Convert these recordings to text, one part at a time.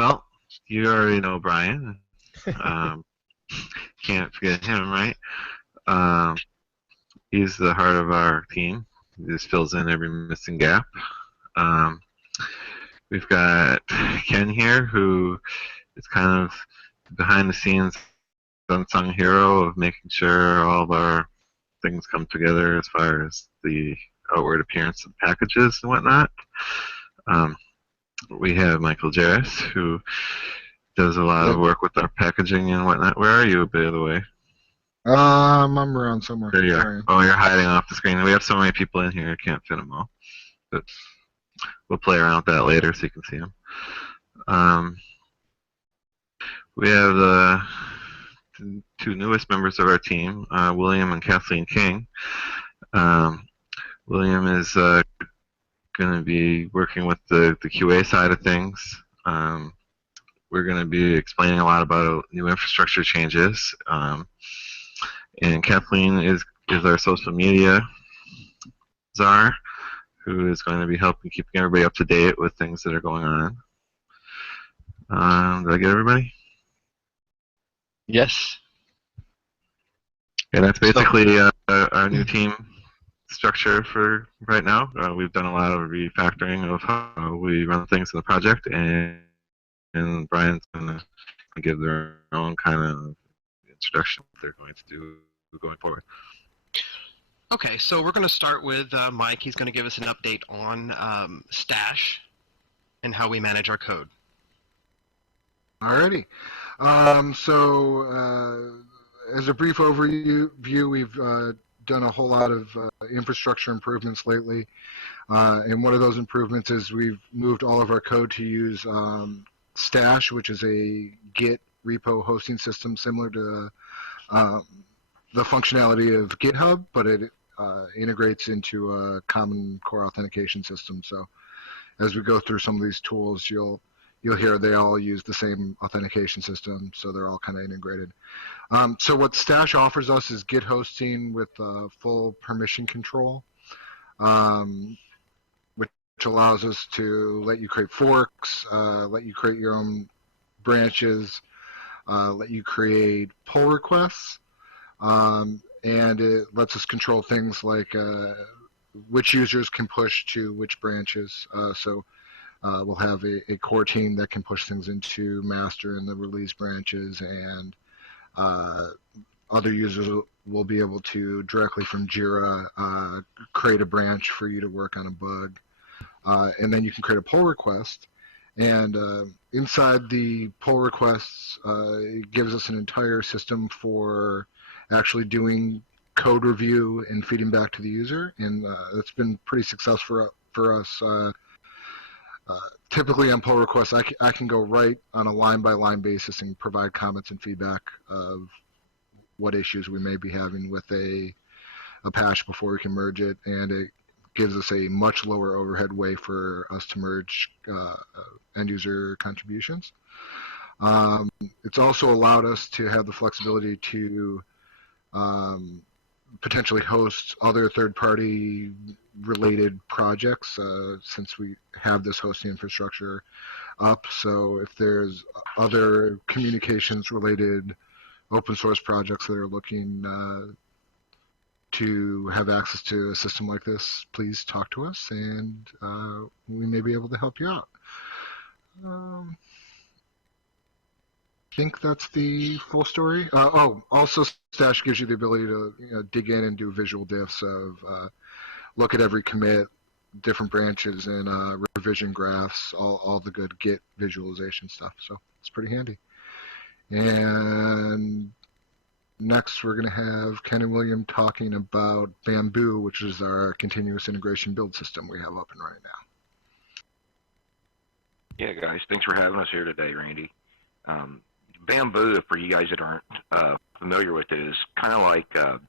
Well, you already know Brian. Um, can't forget him, right? Um, he's the heart of our team. He just fills in every missing gap. Um, we've got Ken here, who is kind of behind the scenes unsung hero of making sure all of our things come together as far as the outward appearance of packages and whatnot. Um, we have Michael Jarris, who does a lot of Yep. work with our packaging and whatnot. Where are you, by the way? I'm around somewhere. There you are. Sorry. Oh, you're hiding off the screen. We have so many people in here, I can't fit them all. But we'll play around with that later so you can see them. Um, we have the two newest members of our team, William and Kathleen King. Um, William is going to be working with the QA side of things. We're going to be explaining a lot about new infrastructure changes. And Kathleen is our social media czar, who is going to be helping keeping everybody up to date with things that are going on. Did I get everybody? Yes. Yeah, that's basically our new team structure for right now. We've done a lot of refactoring of how we run things in the project, and Brian's going to give their own kind of introduction what they're going to do going forward. Okay, so we're going to start with Mike. He's going to give us an update on Stash and how we manage our code. Alrighty. As a brief overview, we've done a whole lot of infrastructure improvements lately. And one of those improvements is we've moved all of our code to use Stash, which is a Git repo hosting system similar to the functionality of GitHub, but it integrates into a common core authentication system. So as we go through some of these tools, you'll hear they all use the same authentication system, so they're all kind of integrated. So what Stash offers us is Git hosting with full permission control, which allows us to let you create forks, let you create your own branches, let you create pull requests, and it lets us control things like which users can push to which branches. We'll have a core team that can push things into master and the release branches, and other users will be able to directly from Jira create a branch for you to work on a bug. And then you can create a pull request. And inside the pull requests, it gives us an entire system for actually doing code review and feeding back to the user. And it's been pretty successful for us. Typically on pull requests, I can go right on a line-by-line basis and provide comments and feedback of what issues we may be having with a patch before we can merge it, and it gives us a much lower overhead way for us to merge end-user contributions. It's also allowed us to have the flexibility to potentially host other third-party related projects since we have this hosting infrastructure up. So if there's other communications related open source projects that are looking to have access to a system like this, please talk to us and we may be able to help you out. I think that's the full story. Also Stash gives you the ability to dig in and do visual diffs of look at every commit, different branches, and revision graphs, all the good Git visualization stuff. So it's pretty handy. And next we're going to have Ken and William talking about Bamboo, which is our continuous integration build system we have up and running now. Yeah, guys, thanks for having us here today, Randy. Bamboo, for you guys that aren't familiar with it, is kind of like a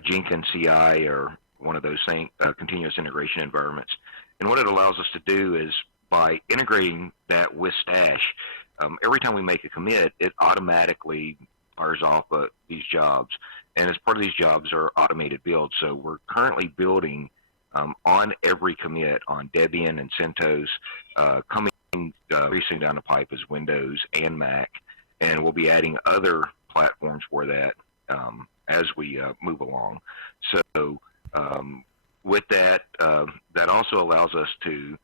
Jenkins CI or one of those continuous integration environments. And what it allows us to do is by integrating that with Stash, every time we make a commit, it automatically fires off these jobs. And as part of these jobs are automated builds. So we're currently building on every commit on Debian and CentOS, coming very soon down the pipe is Windows and Mac, and we'll be adding other platforms for that as we move along. So with that, that also allows us to,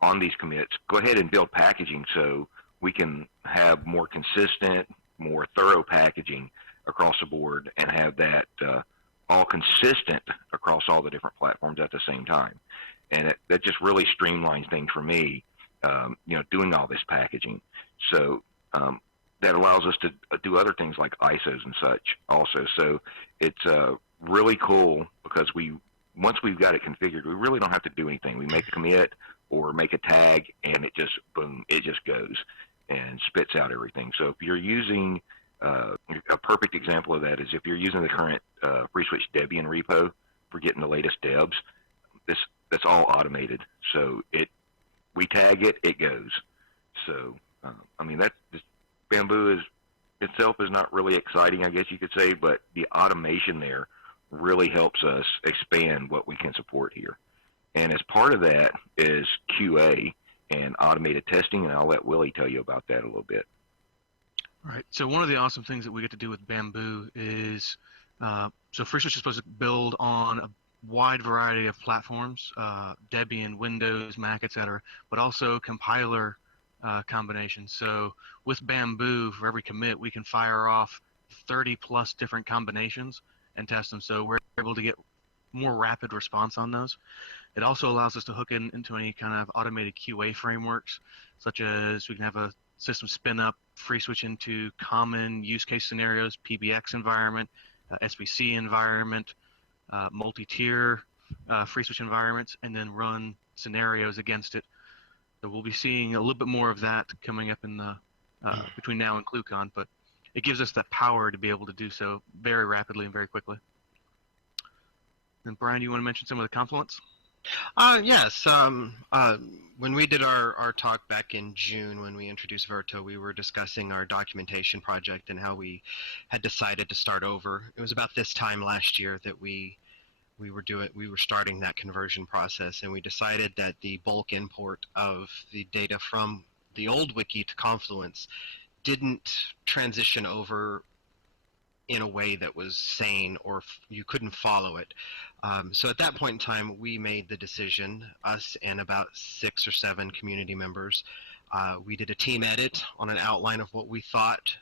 on these commits, go ahead and build packaging so we can have more consistent, more thorough packaging across the board and have that all consistent across all the different platforms at the same time. And that just really streamlines things for me, doing all this packaging. So that allows us to do other things like ISOs and such also. So it's really cool because once we've got it configured, we really don't have to do anything. We make a commit or make a tag, and it just, boom, it just goes and spits out everything. So if you're using, a perfect example of that is if you're using the current FreeSWITCH Debian repo for getting the latest debs, that's all automated. So we tag it, it goes. So, Bamboo itself is not really exciting, I guess you could say, but the automation there really helps us expand what we can support here. And as part of that is QA and automated testing, and I'll let Willie tell you about that a little bit. All right. So one of the awesome things that we get to do with Bamboo is, so FreeSWITCH is supposed to build on a wide variety of platforms, Debian, Windows, Mac, etc., but also compiler combinations. So with Bamboo, for every commit, we can fire off 30 plus different combinations and test them. So we're able to get more rapid response on those. It also allows us to hook into any kind of automated QA frameworks, such as we can have a system spin up FreeSWITCH into common use case scenarios, PBX environment, SVC environment, multi-tier FreeSWITCH environments, and then run scenarios against it. So we'll be seeing a little bit more of that coming up in the between now and ClueCon, but it gives us that power to be able to do so very rapidly and very quickly. And Brian, do you want to mention some of the confluence? Yes. When we did our talk back in June, when we introduced Verto, we were discussing our documentation project and how we had decided to start over. It was about this time last year that we were starting that conversion process, and we decided that the bulk import of the data from the old wiki to Confluence didn't transition over in a way that was sane, or you couldn't follow it. So at that point in time, we made the decision, us and about 6 or 7 community members, we did a team edit on an outline of what we thought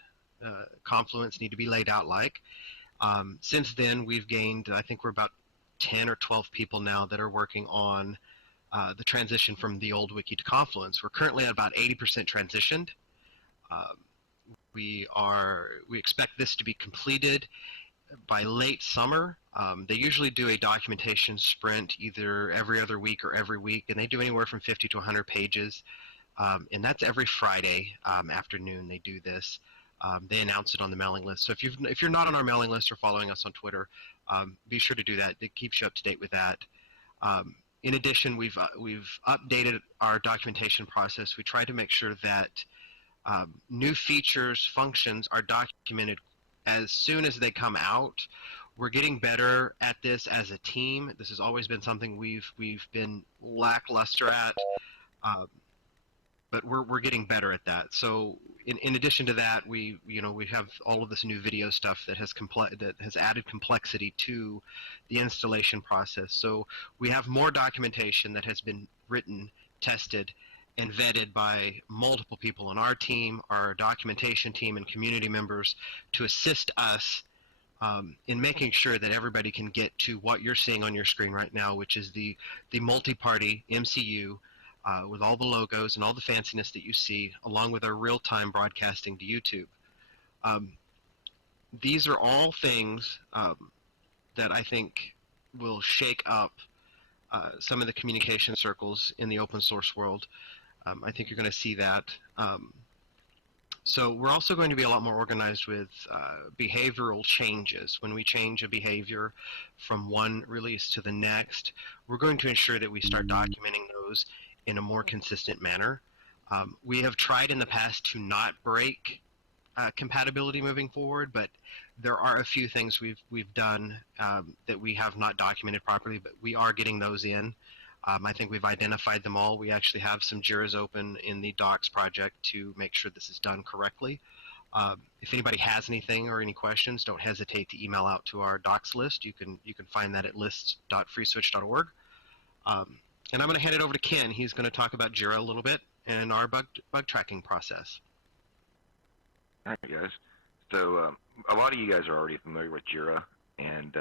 Confluence need to be laid out like. Since then, we've gained, I think we're about 10 or 12 people now that are working on the transition from the old wiki to Confluence. We're currently at about 80% transitioned. We expect this to be completed by late summer. They usually do a documentation sprint either every other week or every week, and they do anywhere from 50 to 100 pages. And that's every Friday afternoon they do this. They announce it on the mailing list. So if you're not on our mailing list or following us on Twitter, be sure to do that. It keeps you up to date with that. In addition, we've updated our documentation process. We try to make sure that new features, functions are documented as soon as they come out. We're getting better at this as a team. This has always been something we've been lackluster at, but we're getting better at that. So in addition to that, we have all of this new video stuff that has added complexity to the installation process. So we have more documentation that has been written, tested, and vetted by multiple people on our team, our documentation team, and community members to assist us in making sure that everybody can get to what you're seeing on your screen right now, which is the multi-party MCU with all the logos and all the fanciness that you see, along with our real-time broadcasting to YouTube. These are all things that I think will shake up some of the communication circles in the open source world. I think you're going to see that. So we're also going to be a lot more organized with behavioral changes. When we change a behavior from one release to the next, we're going to ensure that we start documenting those in a more consistent manner. We have tried in the past to not break compatibility moving forward, but there are a few things we've done that we have not documented properly, but we are getting those in. I think we've identified them all. We actually have some JIRAs open in the docs project to make sure this is done correctly. If anybody has anything or any questions, don't hesitate to email out to our docs list. You can find that at lists.freeswitch.org. And I'm going to hand it over to Ken. He's going to talk about JIRA a little bit and our bug tracking process. All right, guys. So a lot of you guys are already familiar with JIRA, and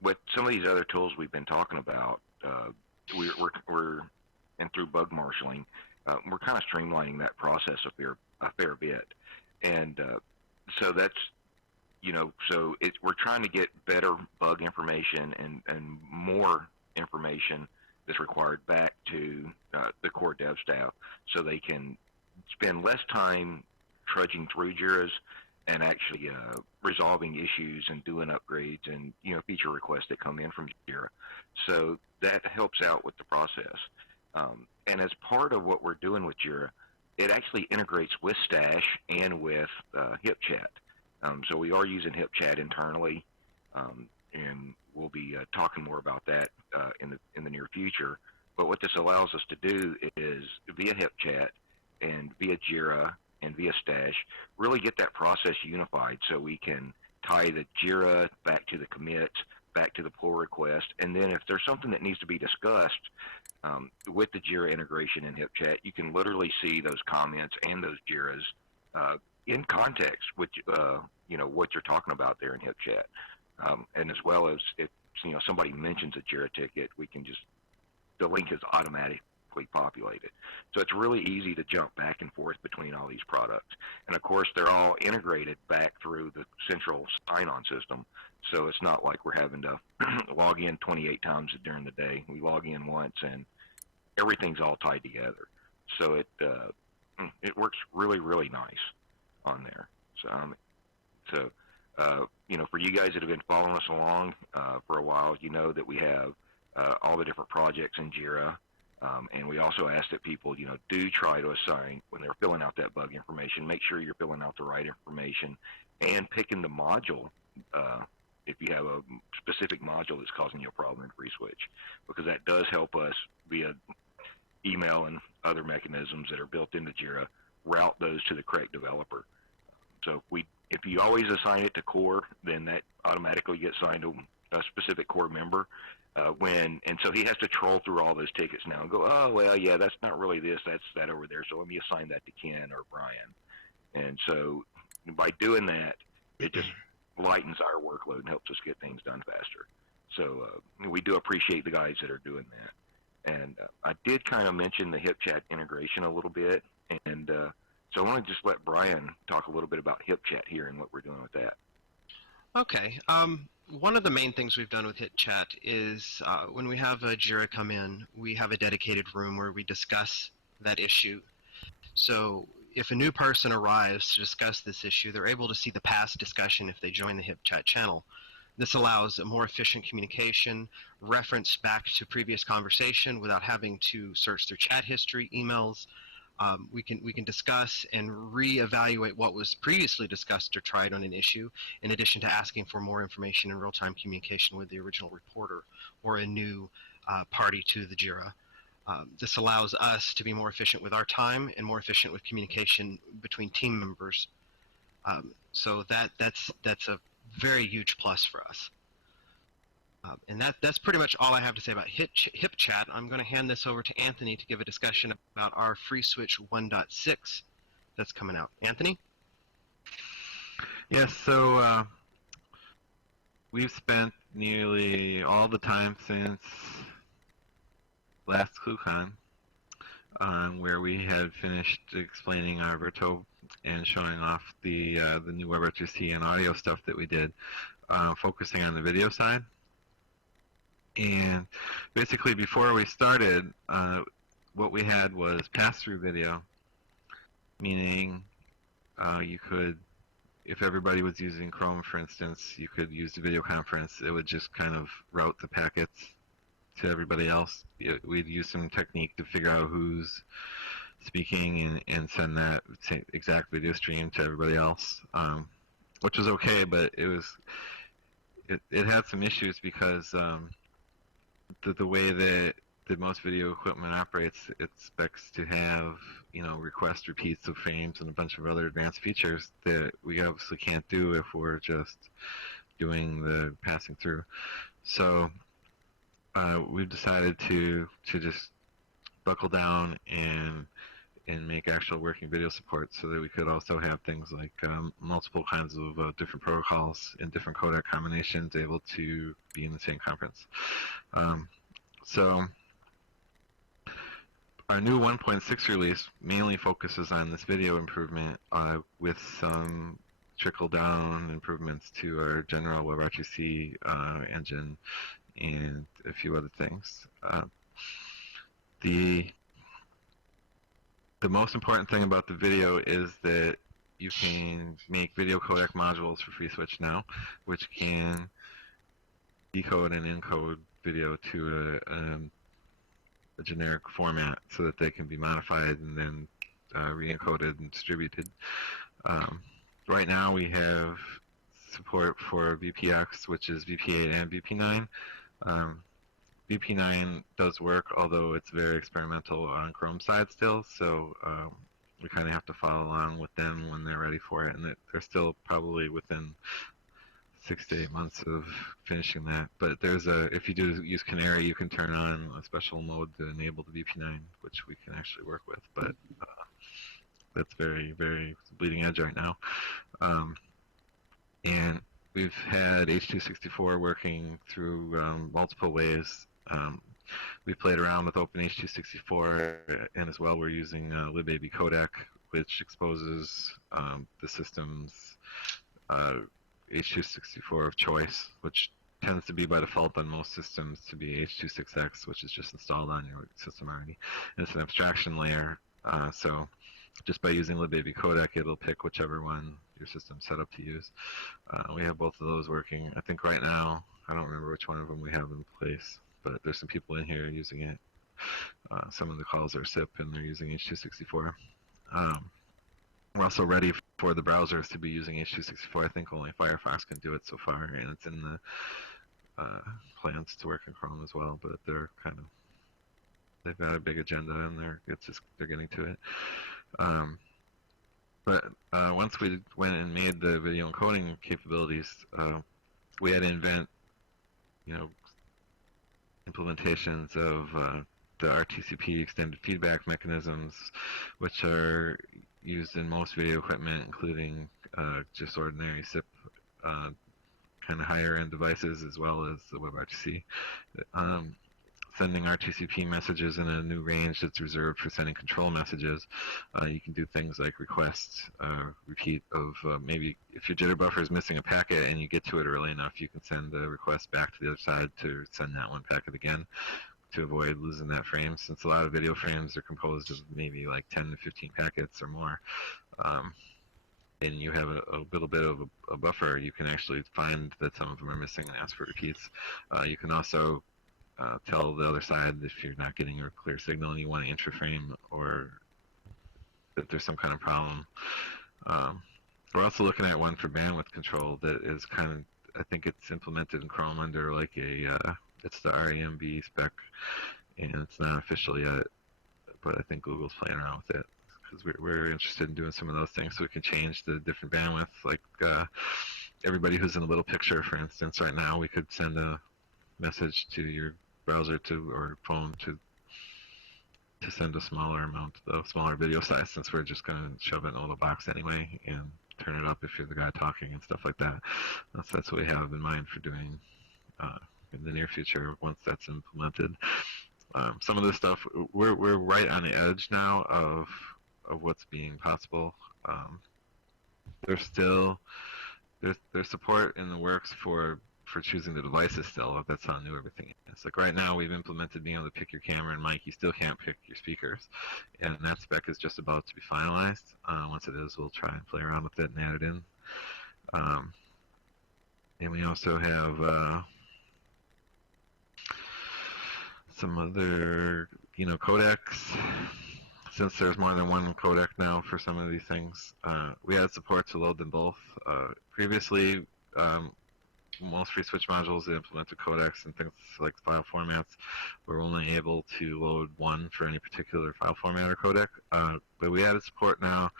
with some of these other tools we've been talking about, we're and through bug marshaling, we're kind of streamlining that process a fair bit, and so that's we're trying to get better bug information and more information that's required back to the core dev staff, so they can spend less time trudging through JIRAs and actually resolving issues and doing upgrades and feature requests that come in from JIRA. So that helps out with the process. And as part of what we're doing with JIRA, it actually integrates with Stash and with HipChat. So we are using HipChat internally, and we'll be talking more about that in the near future. But what this allows us to do is via HipChat and via JIRA and via Stash, really get that process unified so we can tie the JIRA back to the commits, back to the pull request, and then if there's something that needs to be discussed with the JIRA integration in HipChat, you can literally see those comments and those JIRAs in context with what you're talking about there in HipChat, and as well as if somebody mentions a JIRA ticket, the link is automatically populated. So it's really easy to jump back and forth between all these products. And of course, they're all integrated back through the central sign-on system. So it's not like we're having to log in 28 times during the day. We log in once and everything's all tied together. So it works really, really nice on there. So for you guys that have been following us along for a while, you know that we have all the different projects in JIRA. And we also ask that people, do try to assign, when they're filling out that bug information, make sure you're filling out the right information and picking the module if you have a specific module that's causing you a problem in FreeSWITCH, because that does help us via email and other mechanisms that are built into JIRA, route those to the correct developer. So if you always assign it to core, then that automatically gets assigned to a specific core member. And so he has to troll through all those tickets now and go, oh, well, yeah, that's not really this, that's that over there, so let me assign that to Ken or Brian. And so by doing that, it just lightens our workload and helps us get things done faster. So we do appreciate the guys that are doing that. And I did kind of mention the HipChat integration a little bit, and so I want to just let Brian talk a little bit about HipChat here and what we're doing with that. Okay. One of the main things we've done with HipChat is when we have a JIRA come in, we have a dedicated room where we discuss that issue. So if a new person arrives to discuss this issue, they're able to see the past discussion if they join the HipChat channel. This allows a more efficient communication, reference back to previous conversation without having to search through chat history, emails. We can discuss and reevaluate what was previously discussed or tried on an issue, in addition to asking for more information in real-time communication with the original reporter or a new party to the JIRA. This allows us to be more efficient with our time and more efficient with communication between team members. So that's a very huge plus for us. And that's pretty much all I have to say about HipChat. I'm going to hand this over to Anthony to give a discussion about our FreeSWITCH 1.6 that's coming out. Anthony? Yes, so we've spent nearly all the time since last ClueCon, where we had finished explaining our Verto and showing off the new WebRTC and audio stuff that we did, focusing on the video side. And basically, before we started, what we had was pass-through video, meaning you could, if everybody was using Chrome, for instance, you could use the video conference. It would just kind of route the packets to everybody else. We'd use some technique to figure out who's speaking and send that exact video stream to everybody else, which was okay, but it had some issues because the way that most video equipment operates, it expects to have, request repeats of frames and a bunch of other advanced features that we obviously can't do if we're just doing the passing through. So we've decided to just buckle down and make actual working video support, so that we could also have things like multiple kinds of different protocols in different codec combinations able to be in the same conference. So our new 1.6 release mainly focuses on this video improvement with some trickle-down improvements to our general WebRTC engine and a few other things. The most important thing about the video is that you can make video codec modules for FreeSWITCH now, which can decode and encode video to a generic format so that they can be modified and then re-encoded and distributed. Right now we have support for VPX, which is VP8 and VP9. VP9 does work, although it's very experimental on Chrome side still, so we kind of have to follow along with them when they're ready for it, and they're still probably within 6 to 8 months of finishing that. But there's if you do use Canary, you can turn on a special mode to enable the VP9, which we can actually work with, but that's very, very bleeding edge right now. And we've had H.264 working through multiple ways. We played around with OpenH.264, and as well we're using libaby codec, which exposes the system's H.264 of choice, which tends to be by default on most systems to be H.26x, which is just installed on your system already. And it's an abstraction layer, so just by using libaby codec, it'll pick whichever one your system's set up to use. We have both of those working. I think right now, I don't remember which one of them we have in place, but there's some people in here using it. Some of the calls are SIP, and they're using H.264. We're also ready for the browsers to be using H.264. I think only Firefox can do it so far, and it's in the plans to work in Chrome as well, but they've got a big agenda, and they're getting to it. But once we went and made the video encoding capabilities, we had to invent, implementations of the RTCP extended feedback mechanisms, which are used in most video equipment, including just ordinary SIP kind of higher end devices, as well as the WebRTC. Sending RTCP messages in a new range that's reserved for sending control messages. You can do things like request repeat of maybe if your jitter buffer is missing a packet and you get to it early enough, you can send a request back to the other side to send that one packet again to avoid losing that frame, since a lot of video frames are composed of maybe like 10 to 15 packets or more. And you have a little bit of a buffer, you can actually find that some of them are missing and ask for repeats. You can also tell the other side if you're not getting a clear signal and you want to intraframe, or that there's some kind of problem. We're also looking at one for bandwidth control that is I think it's implemented in Chrome under like it's the REMB spec, and it's not official yet, but I think Google's playing around with it, because we're interested in doing some of those things so we can change the different bandwidths. Like everybody who's in a little picture, for instance, right now we could send a message to your browser or phone to send a smaller video size, since we're just going to shove it in a little box anyway and turn it up if you're the guy talking and stuff like that. That's what we have in mind for doing in the near future once that's implemented. Some of this stuff, we're right on the edge now of what's being possible. There's support in the works for choosing the devices still. That's how new everything is. Like right now, we've implemented being able to pick your camera and mic. You still can't pick your speakers, and that spec is just about to be finalized. Once it is, we'll try and play around with it and add it in. And we also have some other, codecs. Since there's more than one codec now for some of these things, we had support to load them both. Previously, most FreeSWITCH modules that implemented codecs and things like file formats, we're only able to load one for any particular file format or codec. But we added support now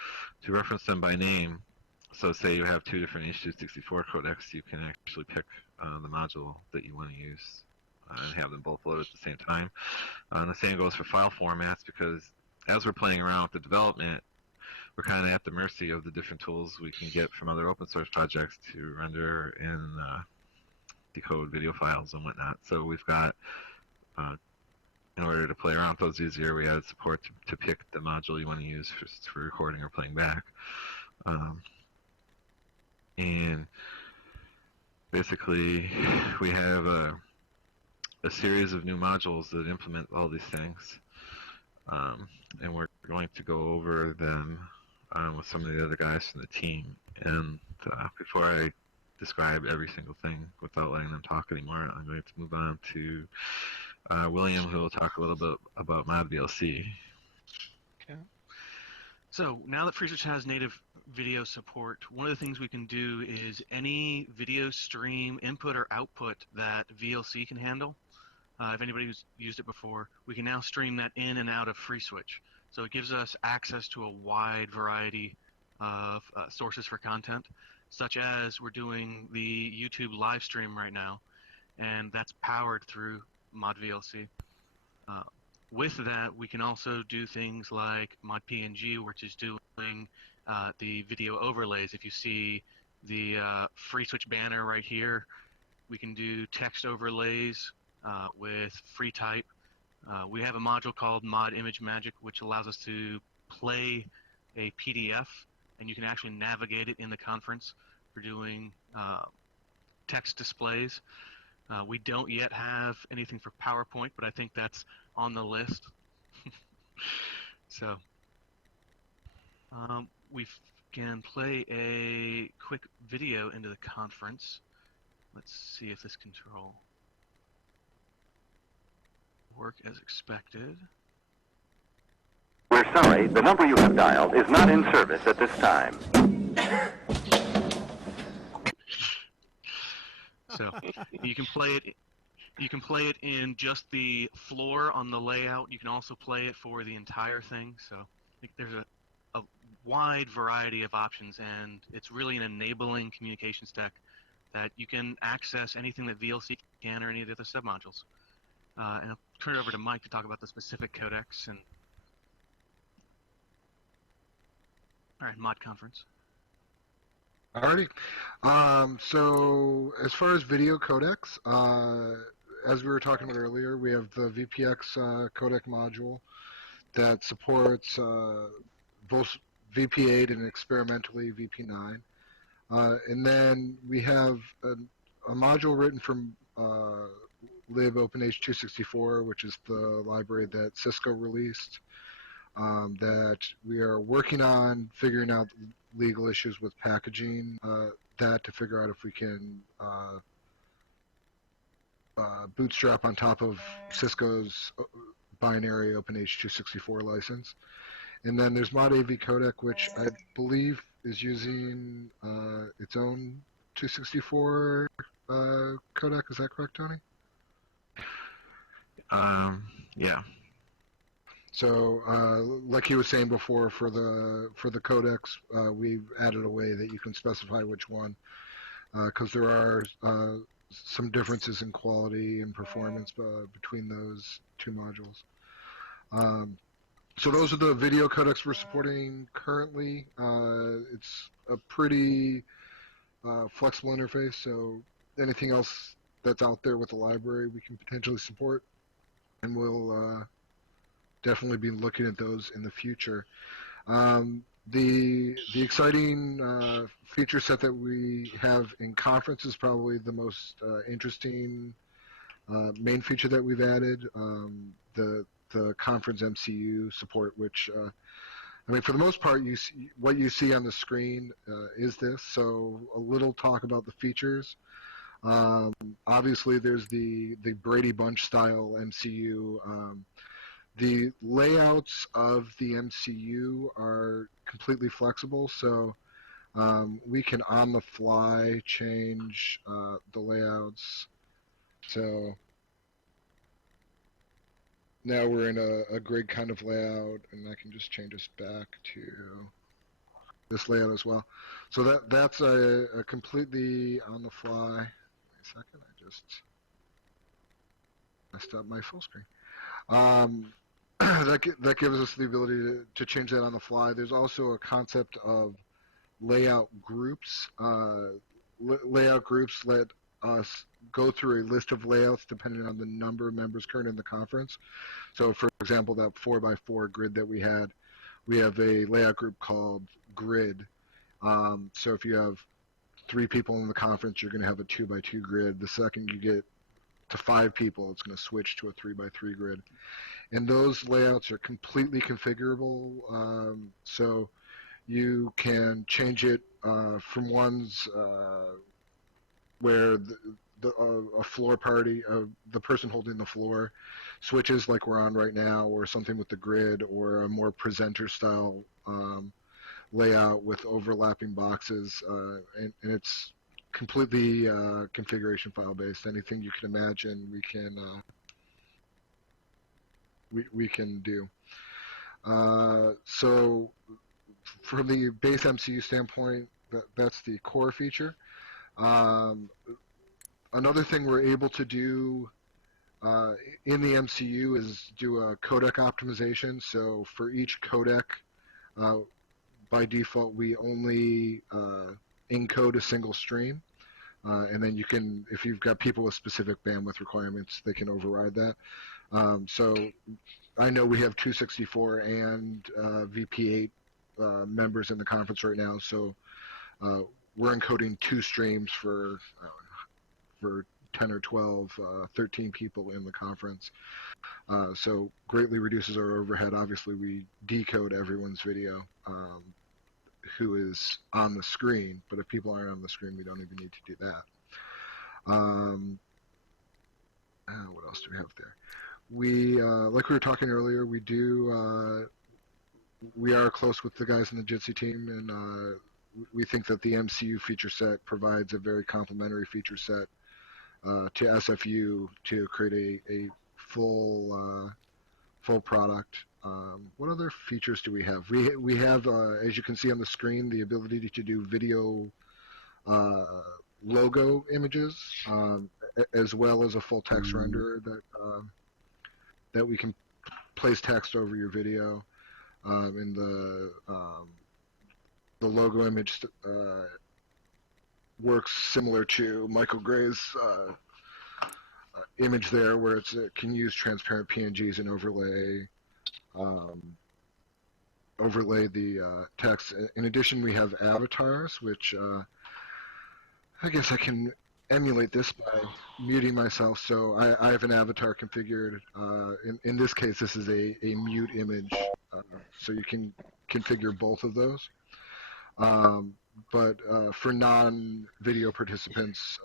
to reference them by name. So say you have two different H.264 codecs, you can actually pick the module that you want to use and have them both load at the same time. And the same goes for file formats, because as we're playing around with the development, we're kind of at the mercy of the different tools we can get from other open source projects to render and decode video files and whatnot. So we've got, in order to play around with those easier, we added support to pick the module you want to use for recording or playing back. And basically, we have a series of new modules that implement all these things. And we're going to go over them with some of the other guys from the team. And before I describe every single thing without letting them talk anymore, I'm going to move on to William, who will talk a little bit about ModVLC. Okay. So now that FreeSWITCH has native video support, one of the things we can do is any video stream input or output that VLC can handle. If anybody's used it before, we can now stream that in and out of FreeSWITCH. So it gives us access to a wide variety of sources for content, such as we're doing the YouTube live stream right now, and that's powered through ModVLC. With that, we can also do things like ModPNG, which is doing the video overlays. If you see the FreeSWITCH banner right here, we can do text overlays with FreeType. We have a module called Mod Image Magic, which allows us to play a PDF, and you can actually navigate it in the conference for doing text displays. We don't yet have anything for PowerPoint, but I think that's on the list. So we can play a quick video into the conference. Let's see if this control work as expected. We're sorry, the number you have dialed is not in service at this time. So you can play it. You can play it in just the floor on the layout. You can also play it for the entire thing. So I think there's a wide variety of options, and it's really an enabling communication stack that you can access anything that VLC can or any of the other submodules. And I'll turn it over to Mike to talk about the specific codecs and all right, mod conference. Alrighty. So as far as video codecs, as we were talking about earlier, we have the VPX codec module that supports both VP8 and experimentally VP9. And then we have a module written from libopenH264, which is the library that Cisco released, that we are working on figuring out legal issues with packaging that to figure out if we can bootstrap on top of Cisco's binary OpenH264 license. And then there's Mod AV codec, which I believe is using its own 264 codec. Is that correct, Tony? Yeah. So, like he was saying before, for the codecs, we've added a way that you can specify which one, because there are some differences in quality and performance between those two modules. So those are the video codecs we're supporting currently. It's a pretty flexible interface, so anything else that's out there with the library we can potentially support, and we'll definitely be looking at those in the future. The exciting feature set that we have in conference is probably the most interesting main feature that we've added, the conference MCU support, which I mean, for the most part, what you see on the screen is this. So a little talk about the features. Obviously, there's the Brady Bunch style MCU. The layouts of the MCU are completely flexible, so We can on the fly change the layouts. So now we're in a grid kind of layout, and I can just change us back to this layout as well. So that's a completely on the fly. Wait a second, I just messed up my full screen. That gives us the ability to change that on the fly. There's also a concept of layout groups. Layout groups let us go through a list of layouts depending on the number of members current in the conference. So for example, that 4x4 grid that we have a layout group called grid. So if you have 3 people in the conference, you're going to have a 2x2 grid. The second you get to 5 people, it's going to switch to a 3x3 grid. And those layouts are completely configurable. So you can change it from ones where a floor party, the person holding the floor, switches like we're on right now, or something with the grid, or a more presenter style layout with overlapping boxes, and it's completely configuration file based. Anything you can imagine, we can do. So from the base MCU standpoint, that's the core feature. Another thing we're able to do in the MCU is do a codec optimization. So for each codec, by default, we only encode a single stream. And then you can, if you've got people with specific bandwidth requirements, they can override that. So I know we have 264 and VP8 members in the conference right now, so we're encoding 2 streams for 10 or 12, 13 people in the conference. So greatly reduces our overhead. Obviously, we decode everyone's video who is on the screen, but if people aren't on the screen, we don't even need to do that. What else do we have there? We, like we were talking earlier, we are close with the guys in the Jitsi team, and we think that the MCU feature set provides a very complementary feature set to SFU to create a full product. What other features do we have? We have, as you can see on the screen, the ability to do video logo images, as well as a full text renderer that we can place text over your video. And the logo image works similar to Michael Gray's image there, where it can use transparent PNGs and overlay the text. In addition, we have avatars, which I guess I can emulate this by muting myself. So I have an avatar configured. In this case, this is a mute image, so you can configure both of those. But for non-video participants,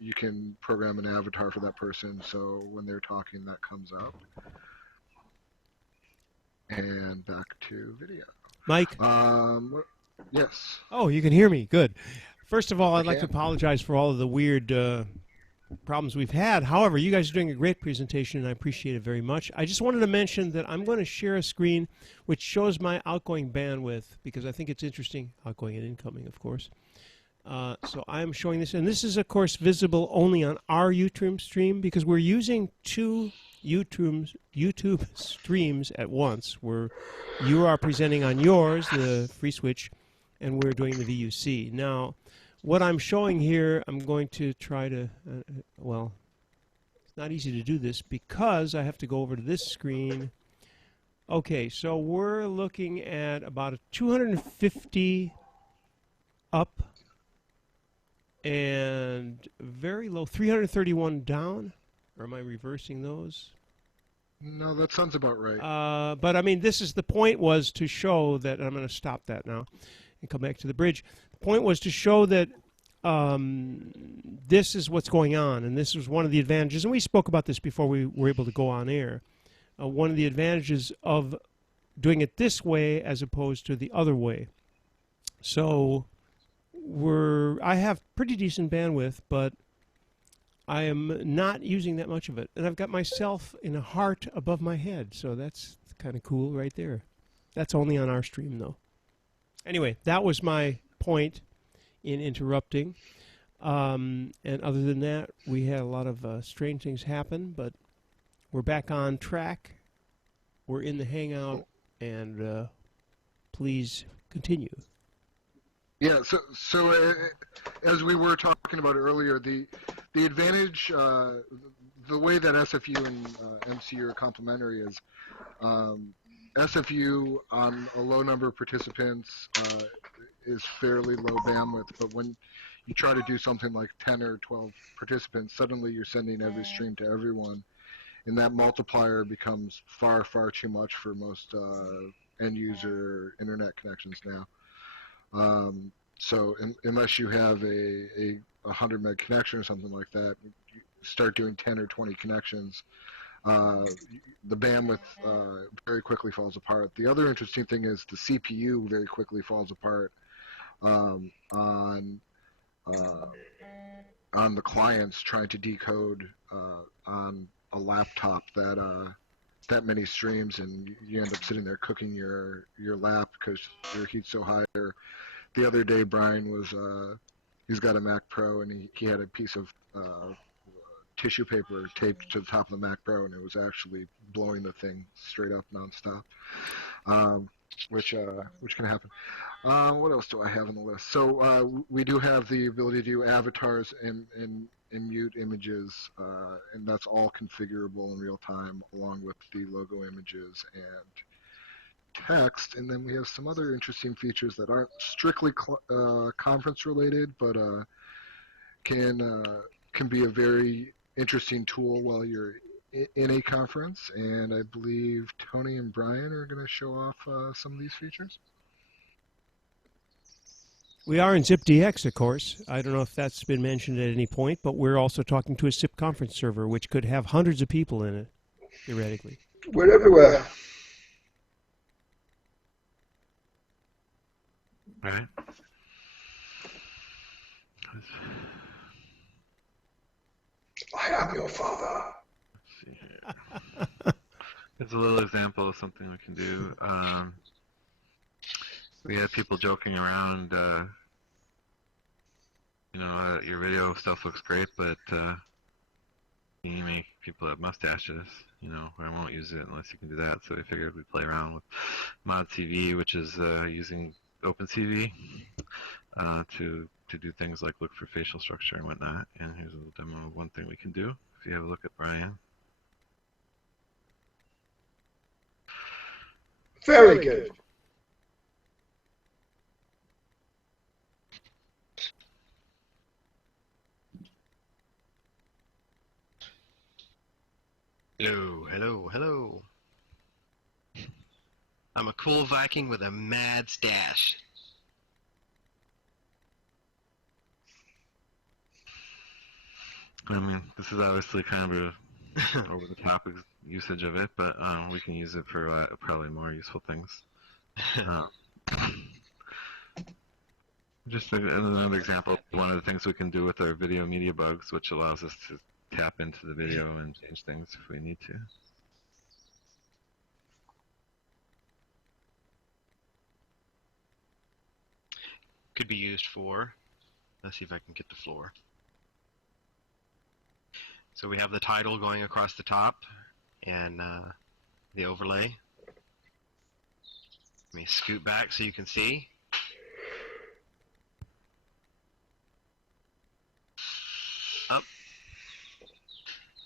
you can program an avatar for that person, so when they're talking, that comes up. And back to video. Mike? Yes. Oh, you can hear me. Good. First of all, I'd like to apologize for all of the weird problems we've had. However, you guys are doing a great presentation, and I appreciate it very much. I just wanted to mention that I'm going to share a screen which shows my outgoing bandwidth, because I think it's interesting, outgoing and incoming, of course. So I'm showing this, and this is, of course, visible only on our YouTube stream, because we're using 2 YouTube streams at once, where you are presenting on yours, the FreeSWITCH, and we're doing the VUC. Now, what I'm showing here, I'm going to try to, well, it's not easy to do this because I have to go over to this screen. Okay, so we're looking at about a 250 up and very low, 331 down. Or am I reversing those? No, that sounds about right. But I mean, this is the point, was to show that, and I'm going to stop that now and come back to the bridge. The point was to show that this is what's going on, and this was one of the advantages, and we spoke about this before we were able to go on air. One of the advantages of doing it this way as opposed to the other way. So I have pretty decent bandwidth, but I am not using that much of it. And I've got myself in a heart above my head, so that's kind of cool right there. That's only on our stream, though. Anyway, that was my point in interrupting. And other than that, we had a lot of strange things happen, but we're back on track. We're in the Hangout, and please continue. Yeah, so as we were talking about earlier, the advantage, the way that SFU and MC are complementary is SFU on a low number of participants is fairly low bandwidth, but when you try to do something like 10 or 12 participants, suddenly you're sending every stream to everyone, and that multiplier becomes far, far too much for most end-user internet connections now. So unless you have a 100 meg connection or something like that, you start doing 10 or 20 connections, the bandwidth very quickly falls apart. The other interesting thing is the CPU very quickly falls apart on the clients trying to decode on a laptop that many streams, and you end up sitting there cooking your lap because your heat's so high. Or the other day, Brian was he's got a Mac Pro, and he had a piece of tissue paper taped to the top of the Mac Pro, and it was actually blowing the thing straight up nonstop, which can happen. What else do I have on the list? So we do have the ability to do avatars and mute images, and that's all configurable in real time, along with the logo images and text. And then we have some other interesting features that aren't strictly conference related, but can be a very interesting tool while you're in a conference. And I believe Tony and Brian are going to show off some of these features. We are in ZipDX, of course. I don't know if that's been mentioned at any point, but we're also talking to a SIP conference server, which could have hundreds of people in it, theoretically. We're everywhere. Right. I am your father. Let's see here. Here's a little example of something we can do. We had people joking around, your video stuff looks great, but you make people have mustaches, I won't use it unless you can do that. So we figured we'd play around with ModCV, which is using OpenCV to do things like look for facial structure and whatnot. And here's a little demo of one thing we can do. If you have a look at Brian. Very good. Hello, hello, hello. I'm a cool Viking with a mad stash. I mean, this is obviously kind of a over-the-top usage of it, but we can use it for probably more useful things. Just another example, one of the things we can do with our video media bugs, which allows us to tap into the video and change things if we need to. Could be used for, let's see if I can get the floor. So we have the title going across the top and the overlay. Let me scoot back so you can see. Up.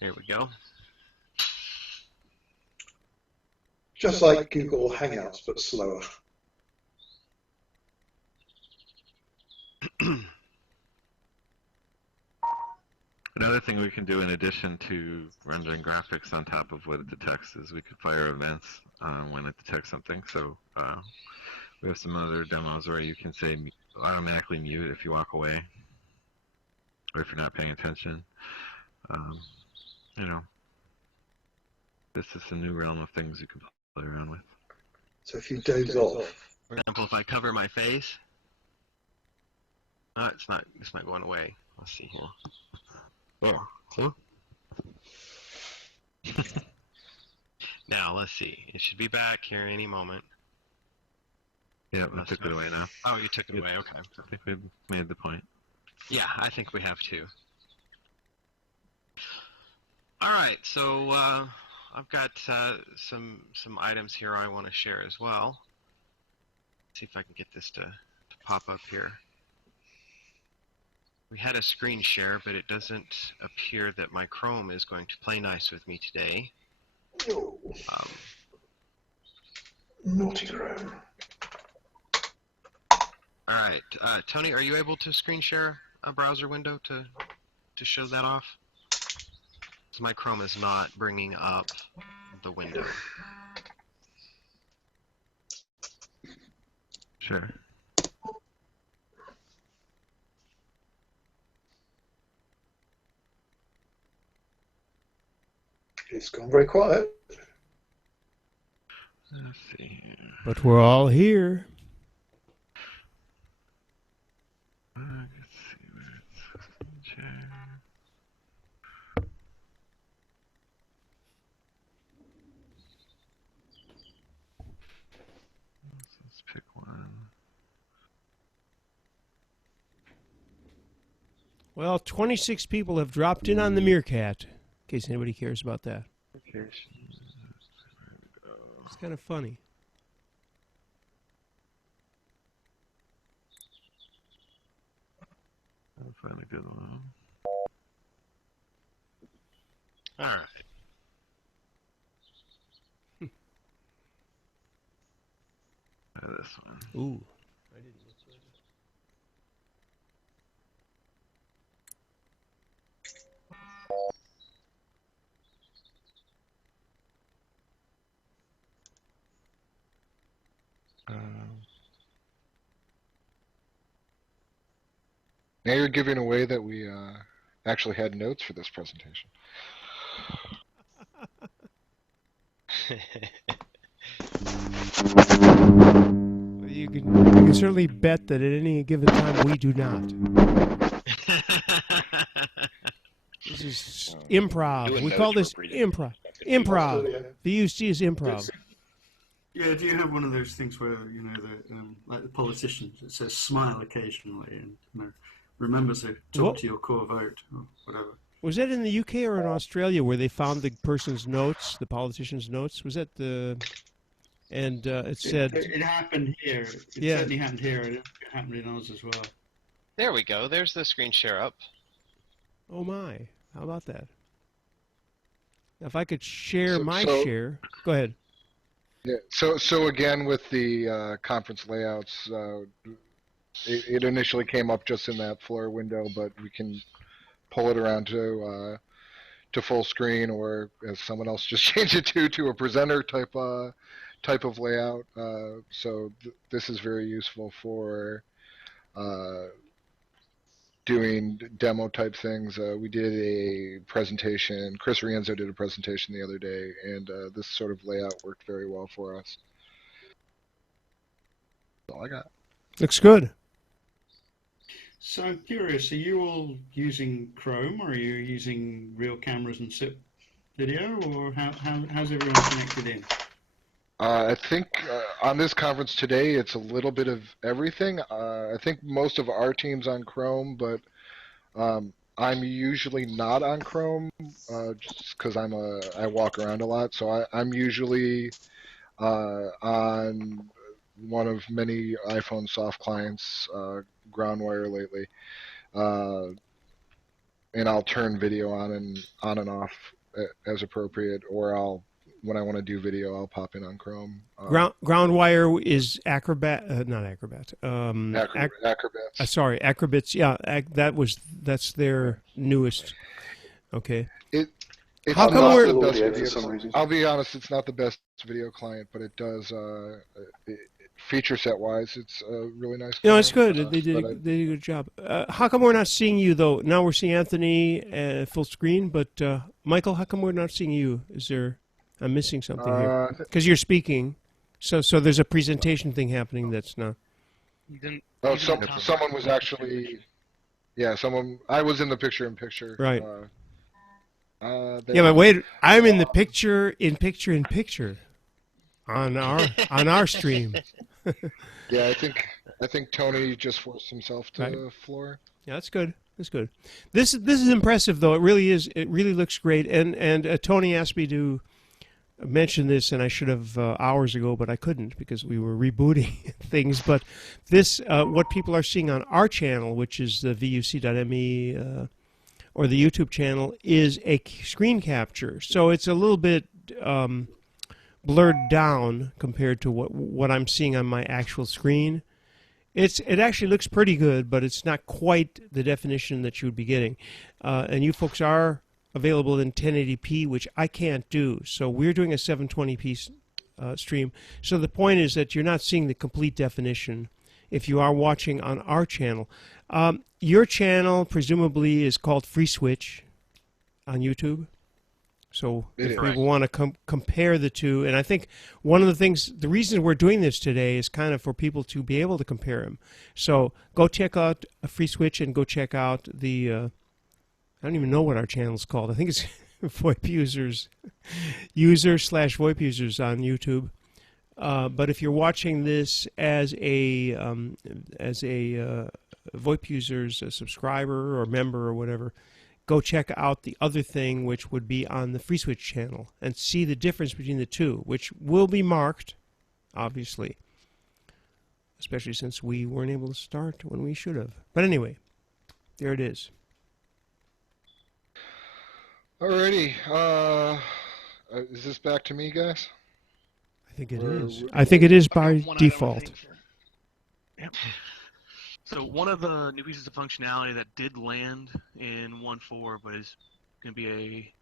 There we go. Just like Google Hangouts, but slower. Another thing we can do in addition to rendering graphics on top of what it detects is we could fire events when it detects something. So we have some other demos where you can say automatically mute if you walk away or if you're not paying attention. This is a new realm of things you can play around with. So if you doze off. For example, if I cover my face, It's not. It's not going away. Let's see here. There. See? Now let's see. It should be back here any moment. Yeah, I took it away now. Oh, you took it away. Okay. I think we made the point. Yeah, I think we have too. All right, so I've got some items here I want to share as well. See if I can get this to pop up here. We had a screen share, but it doesn't appear that my Chrome is going to play nice with me today. No. Naughty Chrome. All right, Tony, are you able to screen share a browser window to show that off? So my Chrome is not bringing up the window. Sure. It's gone very quiet. Let's see here. But we're all here. Let's see where it's share. Let's pick one. Well, 26 people have dropped in on the Meerkat, in case anybody cares about that. Okay. It's kind of funny. I'll find a good one. All right. Try this one. Ooh. Now you're giving away that we actually had notes for this presentation. You can certainly bet that at any given time we do not. This is improv. We call this improv. Improv. VUC is improv. Yeah, do you have one of those things where, you know, like the politicians, it says smile occasionally and, you know, remember to talk to your core vote or whatever? Was that in the UK or in Australia where they found the person's notes, the politician's notes? Was that the... And it said... It happened here. It certainly happened here. It happened in Oz as well. There we go. There's the screen share up. Oh my. How about that? If I could share my share... Go ahead. Yeah. So again, with the conference layouts, it initially came up just in that Flare window, but we can pull it around to full screen, or as someone else just changed it to a presenter type of layout. So this is very useful for doing demo type things. We did a presentation. Chris Rienzo did a presentation the other day, and this sort of layout worked very well for us. That's all I got. Looks good. So I'm curious, are you all using Chrome, or are you using real cameras and SIP video, or how's everyone connected in? I think on this conference today, it's a little bit of everything. I think most of our team's on Chrome, but I'm usually not on Chrome just because I walk around a lot. So I'm usually on one of many iPhone soft clients, Groundwire lately, and I'll turn video on and off as appropriate, or when I want to do video, I'll pop in on Chrome. Groundwire is Acrobat, not Acrobat. Acrobats. Sorry, Acrobats. Yeah, that's their newest. Okay. How come we're? I'll be honest, it's not the best video client, but it does. Feature set wise, it's really nice. No, it's good. They did a good job. How come we're not seeing you though? Now we're seeing Anthony full screen, but Michael, how come we're not seeing you? Is there? I'm missing something here because you're speaking. So there's a presentation thing happening that's not. You didn't. Oh, you didn't tell someone was actually, yeah, someone. I was in the picture-in-picture. Right. There Yeah, but we go. wait, I'm in the picture-in-picture on our stream. Yeah, I think Tony just forced himself to Right. the floor. Yeah, that's good. That's good. This is impressive, though. It really is. It really looks great. And Tony asked me to mention this, and I should have hours ago, but I couldn't because we were rebooting things. But this, what people are seeing on our channel, which is the vuc.me or the YouTube channel, is a screen capture. So it's a little bit blurred down compared to what I'm seeing on my actual screen. It actually looks pretty good, but it's not quite the definition that you would be getting. And you folks are available in 1080p, which I can't do. So we're doing a 720p stream. So the point is that you're not seeing the complete definition if you are watching on our channel. Your channel presumably is called FreeSWITCH on YouTube. So if people want to compare the two, and I think one of the reason we're doing this today is kind of for people to be able to compare them. So go check out FreeSWITCH and go check out the, I don't even know what our channel is called. I think it's VoIP users, user/VoIP users on YouTube. But if you're watching this as a VoIP users, a subscriber or member or whatever, go check out the other thing, which would be on the FreeSWITCH channel, and see the difference between the two, which will be marked, obviously, especially since we weren't able to start when we should have. But anyway, there it is. Alrighty. Is this back to me, guys? I think it is. I think it is by default. Yep. So one of the new pieces of functionality that did land in 1.4, but is going to be a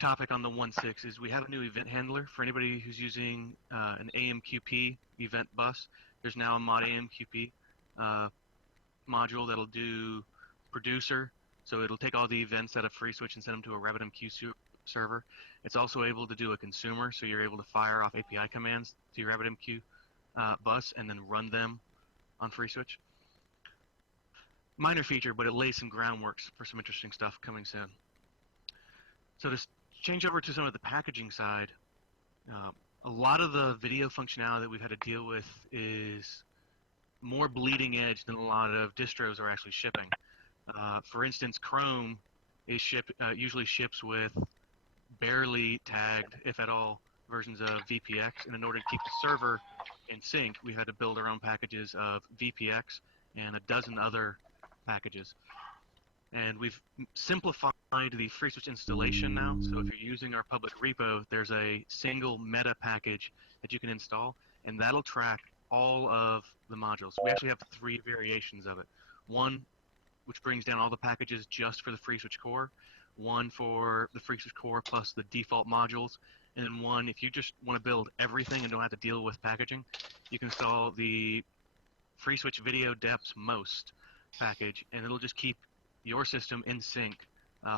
topic on the 1.6, is we have a new event handler for anybody who's using an AMQP event bus. There's now a mod AMQP module that'll do producer, so it'll take all the events out of FreeSWITCH and send them to a RabbitMQ server. It's also able to do a consumer, so you're able to fire off API commands to your RabbitMQ bus and then run them on FreeSWITCH. Minor feature, but it lays some groundwork for some interesting stuff coming soon. So to change over to some of the packaging side, a lot of the video functionality that we've had to deal with is more bleeding edge than a lot of distros are actually shipping. For instance, Chrome is usually ships with barely tagged, if at all, versions of VPX, and in order to keep the server in sync, we had to build our own packages of VPX and a dozen other packages. And we've simplified the FreeSWITCH installation now, so if you're using our public repo, there's a single meta package that you can install, and that'll track all of the modules. We actually have 3 variations of it. One, which brings down all the packages just for the FreeSWITCH core, one for the FreeSWITCH core plus the default modules, and then one, if you just want to build everything and don't have to deal with packaging, you can install the FreeSWITCH Video Depths Most package, and it'll just keep your system in sync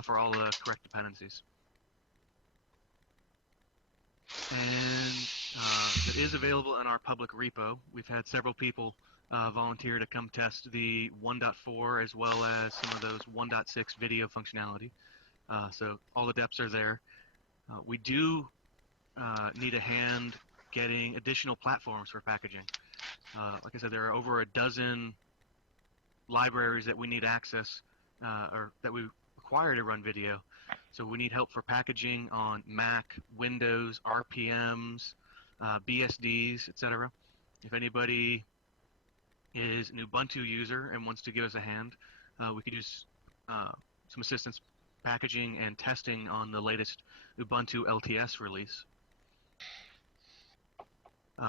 for all the correct dependencies. And it is available in our public repo. We've had several people volunteer to come test the 1.4 as well as some of those 1.6 video functionality. So all the depths are there. We do need a hand getting additional platforms for packaging. Like I said, there are over a dozen libraries that we need access or that we require to run video. So we need help for packaging on Mac, Windows, RPMs, BSDs, etc. If anybody is an Ubuntu user and wants to give us a hand, we could use some assistance packaging and testing on the latest Ubuntu LTS release.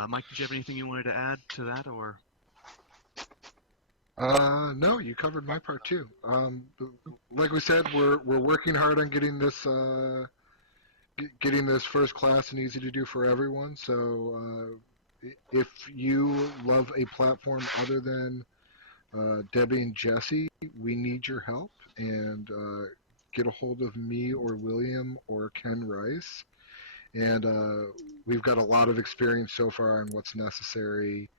Mike, did you have anything you wanted to add to that, or? No, you covered my part too. Like we said, we're working hard on getting this first class and easy to do for everyone. So if you love a platform other than Debbie and Jesse, we need your help, and get a hold of me or William or Ken Rice. And we've got a lot of experience so far on what's necessary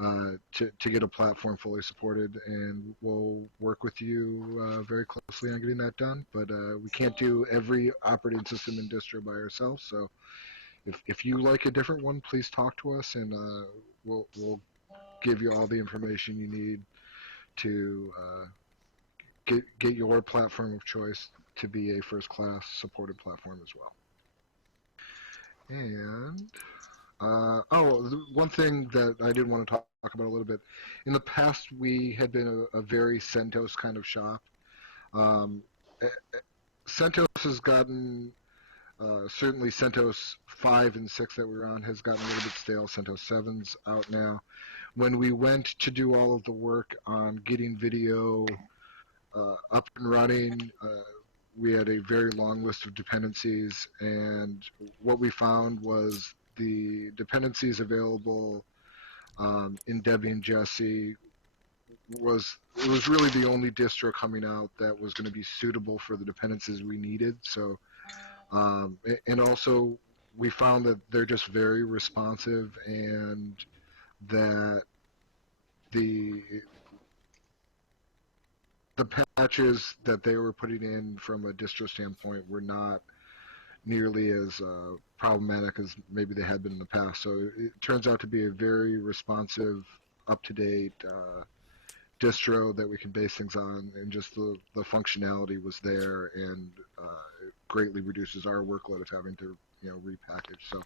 to get a platform fully supported, and we'll work with you very closely on getting that done. But we can't do every operating system and distro by ourselves. So if you like a different one, please talk to us, and we'll give you all the information you need to get your platform of choice to be a first-class supported platform as well. And one thing that I did want to talk about a little bit. In the past, we had been a very CentOS kind of shop. CentOS has gotten, certainly CentOS 5 and 6 that we were on has gotten a little bit stale. CentOS 7's out now. When we went to do all of the work on getting video up and running, we had a very long list of dependencies, and what we found was the dependencies available in Debian Jessie was really the only distro coming out that was going to be suitable for the dependencies we needed. So, and also we found that they're just very responsive, and that the patches that they were putting in from a distro standpoint were not nearly as problematic as maybe they had been in the past. So it turns out to be a very responsive, up-to-date distro that we can base things on, and just the functionality was there, and it greatly reduces our workload of having to repackage. So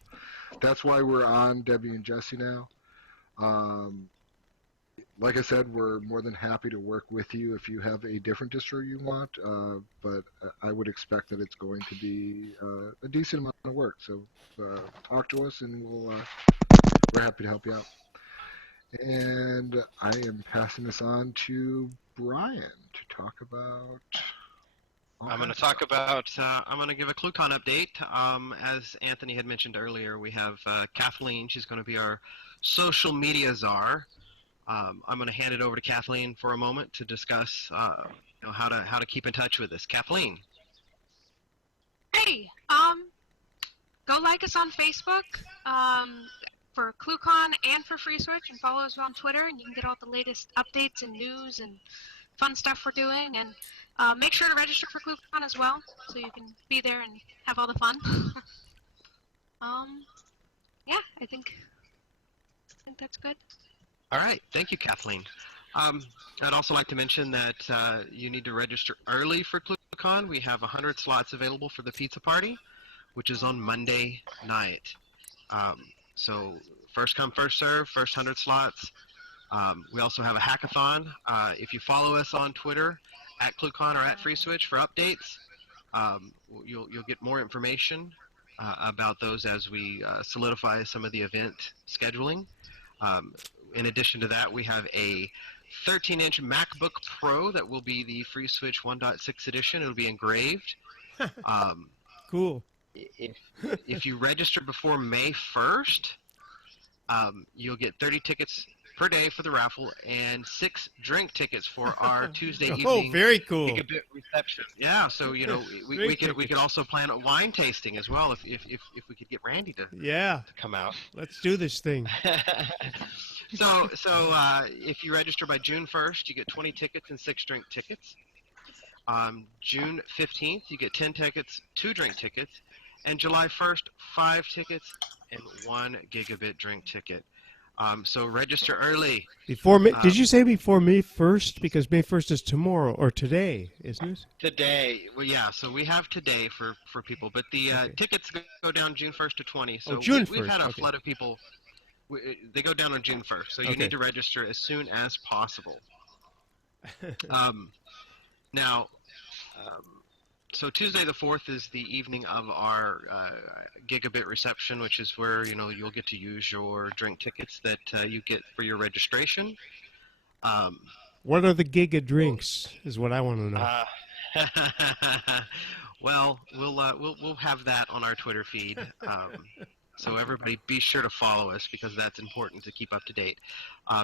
that's why we're on Debian Jessie now. Like I said, we're more than happy to work with you if you have a different distro you want, but I would expect that it's going to be a decent amount of work. So talk to us, and we're happy to help you out. And I am passing this on to Brian to talk about. I'm going to talk about. I'm going to give a ClueCon update. As Anthony had mentioned earlier, we have Kathleen. She's going to be our social media czar. I'm going to hand it over to Kathleen for a moment to discuss how to keep in touch with us. Kathleen. Hey, go like us on Facebook for ClueCon and for FreeSWITCH, and follow us on Twitter, and you can get all the latest updates and news and fun stuff we're doing. And make sure to register for ClueCon as well, so you can be there and have all the fun. Yeah, I think that's good. All right, thank you, Kathleen. I'd also like to mention that you need to register early for ClueCon. We have 100 slots available for the pizza party, which is on Monday night. So first come, first serve, first 100 slots. We also have a hackathon. If you follow us on Twitter, at ClueCon or at FreeSWITCH for updates, you'll get more information about those as we solidify some of the event scheduling. In addition to that, we have a 13-inch MacBook Pro that will be the FreeSWITCH 1.6 edition. It'll be engraved. Cool. If you register before May 1st, you'll get 30 tickets per day for the raffle and 6 drink tickets for our Tuesday evening. Oh, very cool. Gigabit reception. Yeah, so we could also plan a wine tasting as well if we could get Randy to come out. Let's do this thing. So if you register by June 1st, you get 20 tickets and 6 drink tickets. June 15th, you get 10 tickets, 2 drink tickets, and July 1st, 5 tickets and 1 gigabit drink ticket. So register early. Before May, did you say before May 1st? Because May 1st is tomorrow, or today, isn't it? Today. Well, yeah, so we have today for people, but the tickets go down June 1st to 20. So June 1st. We've had a flood of people. They go down on June 1st, so you need to register as soon as possible. Now, so Tuesday the 4th is the evening of our gigabit reception, which is where you'll get to use your drink tickets that you get for your registration. What are the giga drinks? Is what I want to know. Well, we'll have that on our Twitter feed. So everybody be sure to follow us because that's important to keep up to date.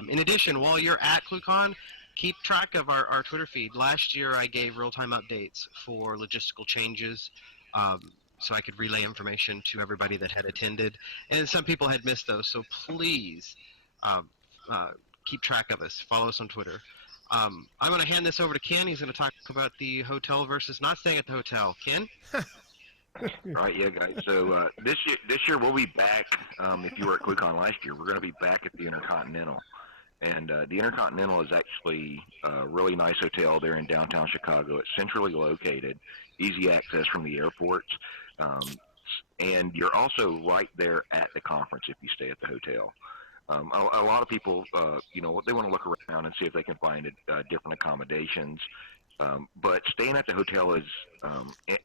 In addition, while you're at ClueCon, keep track of our Twitter feed. Last year I gave real-time updates for logistical changes so I could relay information to everybody that had attended. And some people had missed those, so please keep track of us. Follow us on Twitter. I'm going to hand this over to Ken. He's going to talk about the hotel versus not staying at the hotel. Ken? Right, yeah, guys. So this year we'll be back. If you were at ClueCon last year, we're going to be back at the Intercontinental. And the Intercontinental is actually a really nice hotel there in downtown Chicago. It's centrally located, easy access from the airports, and you're also right there at the conference if you stay at the hotel. A lot of people, they want to look around and see if they can find different accommodations. But staying at the hotel is,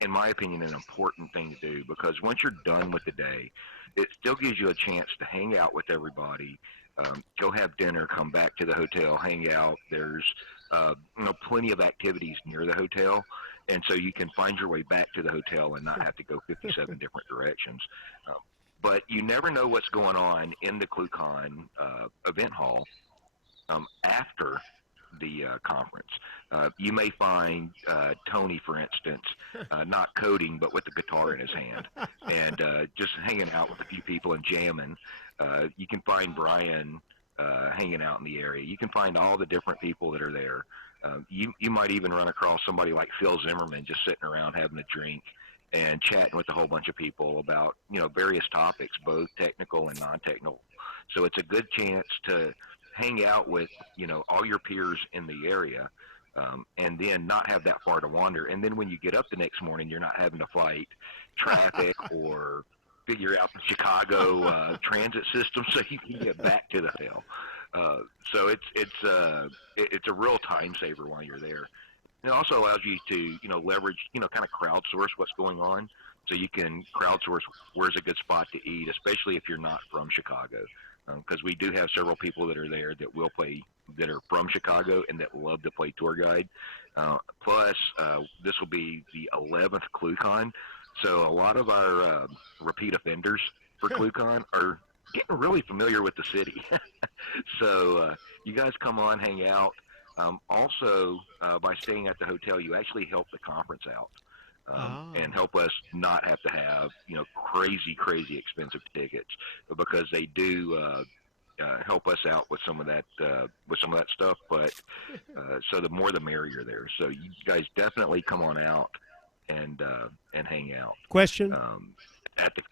in my opinion, an important thing to do, because once you're done with the day, it still gives you a chance to hang out with everybody, go have dinner, come back to the hotel, hang out. There's plenty of activities near the hotel, and so you can find your way back to the hotel and not have to go 57 different directions. But you never know what's going on in the ClueCon event hall after the conference. You may find Tony, for instance, not coding, but with the guitar in his hand, and just hanging out with a few people and jamming. You can find Brian hanging out in the area. You can find all the different people that are there. You might even run across somebody like Phil Zimmerman just sitting around having a drink and chatting with a whole bunch of people about various topics, both technical and non-technical. So it's a good chance to hang out with all your peers in the area, and then not have that far to wander. And then when you get up the next morning, you're not having to fight traffic or figure out the Chicago transit system so you can get back to the hotel. So it's a real time saver while you're there. It also allows you to leverage kind of crowdsource what's going on, so you can crowdsource where's a good spot to eat, especially if you're not from Chicago, because we do have several people that are there that will play, that are from Chicago and that love to play tour guide. Plus, this will be the 11th ClueCon, so a lot of our repeat offenders for ClueCon are getting really familiar with the city. So you guys come on, hang out. Also, by staying at the hotel, you actually help the conference out, and help us not have to have crazy expensive tickets, because they do help us out with some of that stuff. But so the more the merrier there. So you guys definitely come on out and hang out. Question? At the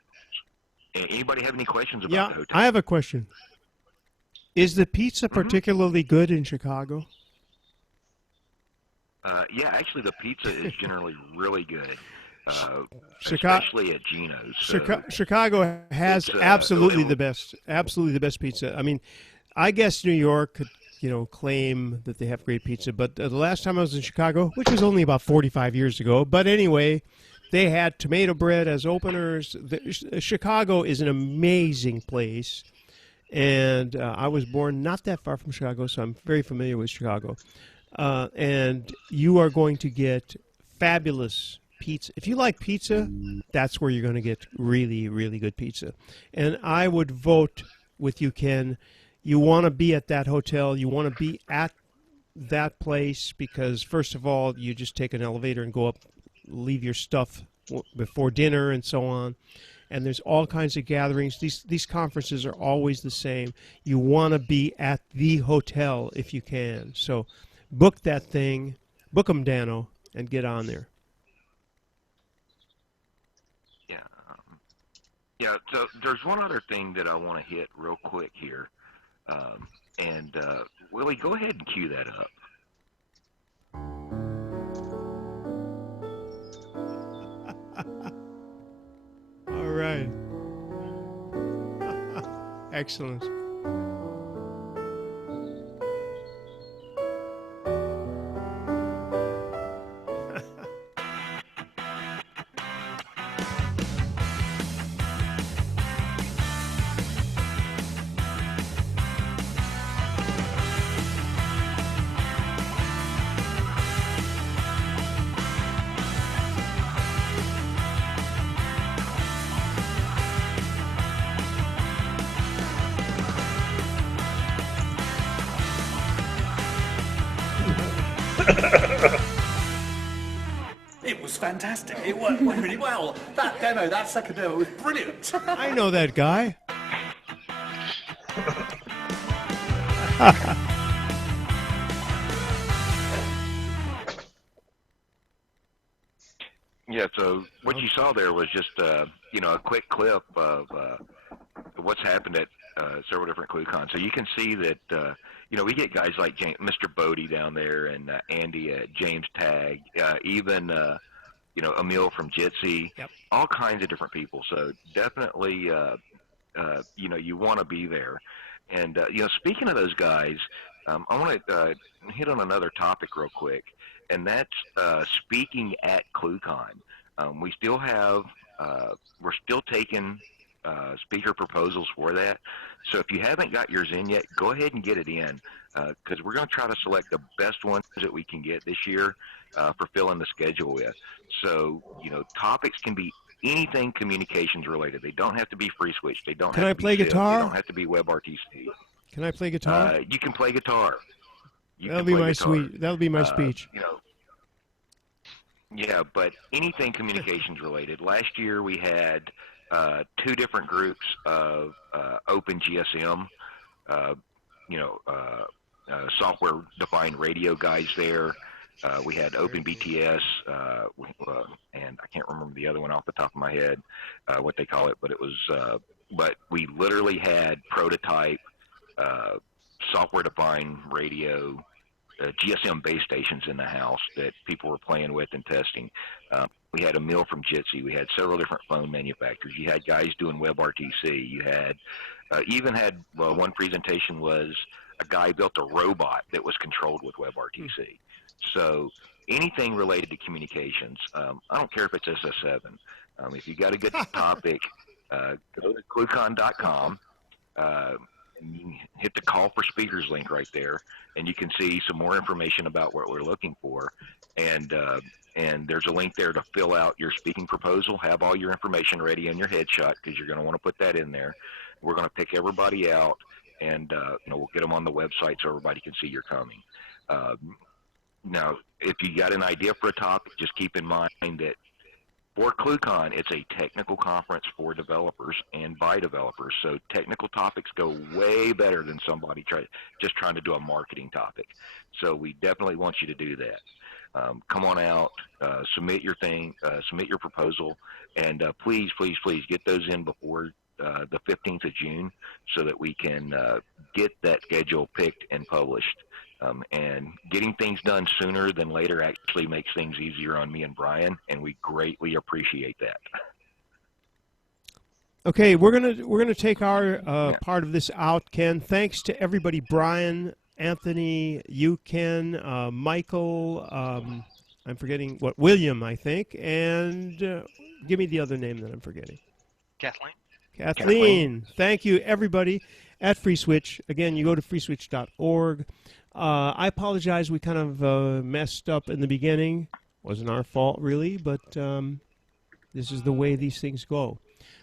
anybody have any questions about the hotel? I have a question. Is the pizza particularly good in Chicago? Yeah, actually, the pizza is generally really good, especially at Gino's. So Chicago has absolutely the best pizza. I mean, I guess New York could, claim that they have great pizza, but the last time I was in Chicago, which was only about 45 years ago, but anyway, they had tomato bread as openers. Chicago is an amazing place, and I was born not that far from Chicago, so I'm very familiar with Chicago. And you are going to get fabulous pizza. If you like pizza, that's where you're going to get really, really good pizza. And I would vote with you, Ken. You want to be at that hotel. You want to be at that place because, first of all, you just take an elevator and go up, leave your stuff before dinner and so on. And there's all kinds of gatherings. These conferences are always the same. You want to be at the hotel if you can. So book that thing, book them, Dano, and get on there. Yeah. So there's one other thing that I want to hit real quick here, and Willie, go ahead and cue that up. All right. Excellent. It was fantastic. It went really well. That second demo was brilliant. I know that guy. Yeah, so what you saw there was just a quick clip of what's happened at several different ClueCons. So you can see that we get guys like Mr. Bodie down there and Andy James Tag, even Emil from Jitsi, yep. all kinds of different people. So definitely you want to be there. And speaking of those guys, I want to hit on another topic real quick. And that's speaking at ClueCon. We still have, we're still taking speaker proposals for that. So if you haven't got yours in yet, go ahead and get it in, because we're going to try to select the best ones that we can get this year for filling the schedule with. So, topics can be anything communications related. They don't have to be FreeSWITCH. They don't Can have I to play be SIP. guitar? They don't have to be WebRTC. Can I play guitar? You can play guitar. That'll be my sweet. That'll be my speech. Yeah, but anything communications related. Last year we had 2 different groups of Open GSM, software-defined radio guys there. We had Open BTS, and I can't remember the other one off the top of my head, what they call it, but it was. But we literally had prototype software-defined radio. GSM base stations in the house that people were playing with and testing. We had Emil from Jitsi. We had several different phone manufacturers. You had guys doing WebRTC. You had one presentation was a guy built a robot that was controlled with WebRTC. So anything related to communications, I don't care if it's SS7. If you got a good topic, go to cluecon.com. And you hit the call for speakers link right there, and you can see some more information about what we're looking for. And there's a link there to fill out your speaking proposal. Have all your information ready and your headshot, because you're going to want to put that in there. We're going to pick everybody out, and we'll get them on the website so everybody can see you're coming. Now, if you got an idea for a topic, just keep in mind that for ClueCon, it's a technical conference for developers and by developers. So technical topics go way better than somebody just trying to do a marketing topic. So we definitely want you to do that. Come on out, submit your proposal, and please, please, please get those in before the 15th of June so that we can get that schedule picked and published. And getting things done sooner than later actually makes things easier on me and Brian, and we greatly appreciate that. Okay, we're gonna take our part of this out, Ken. Thanks to everybody, Brian, Anthony, you, Ken, Michael. I'm forgetting William, I think, and give me the other name that I'm forgetting. Kathleen. Thank you, everybody at FreeSWITCH. Again, you go to freeswitch.org. I apologize. We kind of messed up in the beginning. Wasn't our fault, really, but this is the way these things go.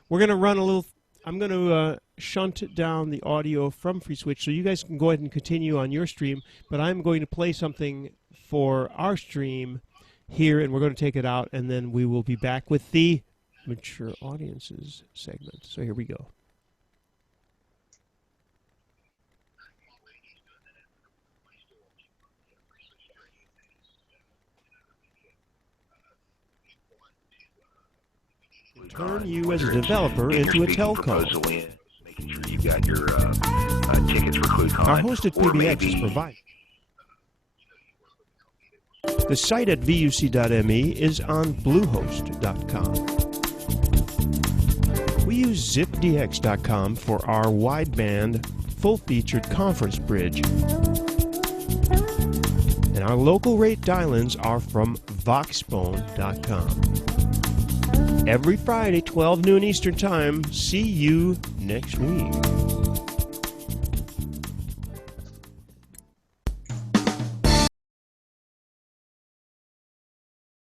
We're going to run a little. I'm going to shunt down the audio from FreeSWITCH, so you guys can go ahead and continue on your stream. But I'm going to play something for our stream here, and we're going to take it out, and then we will be back with the Mature Audiences segment. So here we go. Turn you as a developer into a telco. Making sure you got your tickets for ClueCon. Our host at PBX is provided. The site at vuc.me is on bluehost.com. We use zipdx.com for our wideband, full-featured conference bridge. And our local rate dial-ins are from voxbone.com. Every Friday, 12 noon Eastern Time. See you next week.